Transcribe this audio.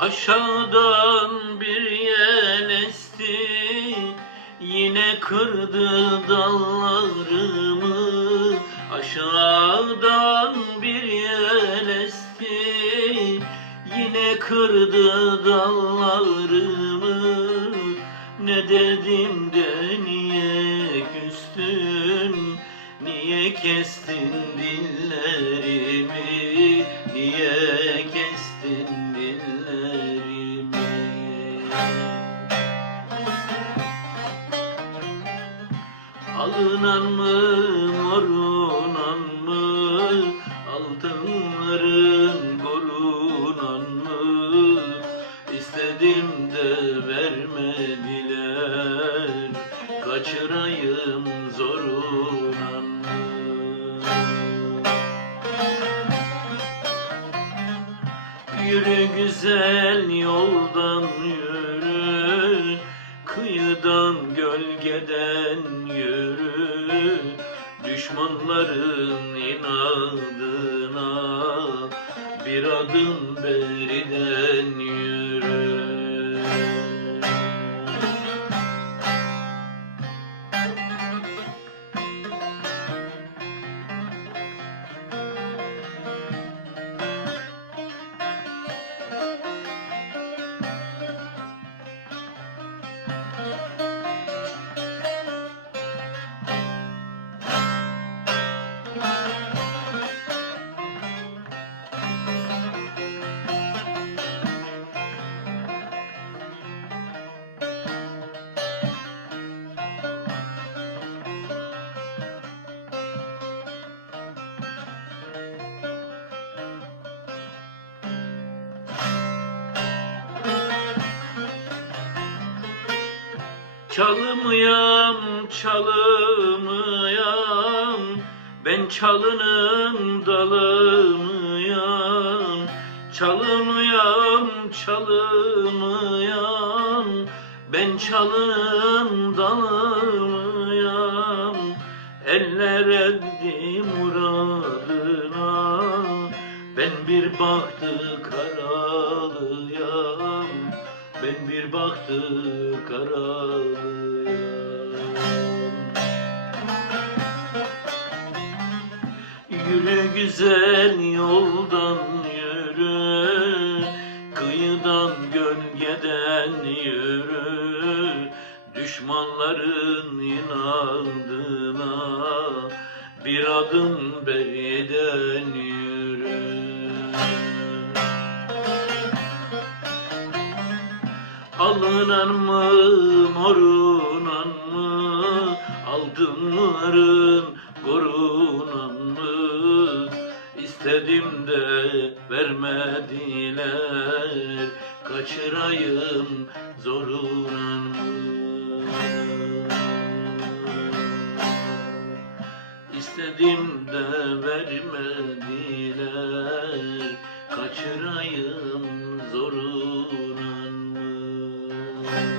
Aşağıdan bir yel esti Yine kırdı dallarımı. Aşağıdan bir yel esti Yine kırdı dallarımı. Ne dedim de niye küstün Niye kestin dillerimi Niye Alınan mı morunan mı Altınların korunan mı İstedim de vermediler Kaçırayım zorunan mı Yürü güzel yoldan yürü Kıyıdan gölgeden yürü Düşmanların inadına Bir adım beriden yürü Çalımıyam, çalımıyam Ben çalının dalımıyam Çalımıyam, çalımıyam Ben çalının dalımıyam Eller erdi muradına Ben bir baktı baktı karalıyam Yürü güzel yoldan yürü Kıyıdan gölgeden yürü. Düşmanların inadına Bir adım beriden yürü Alınan mı, morunan mı, altınların korunan mı? İstedim de vermediler, kaçırayım zorunan mı? İstedim de vermediler, kaçırayım zorunan mı?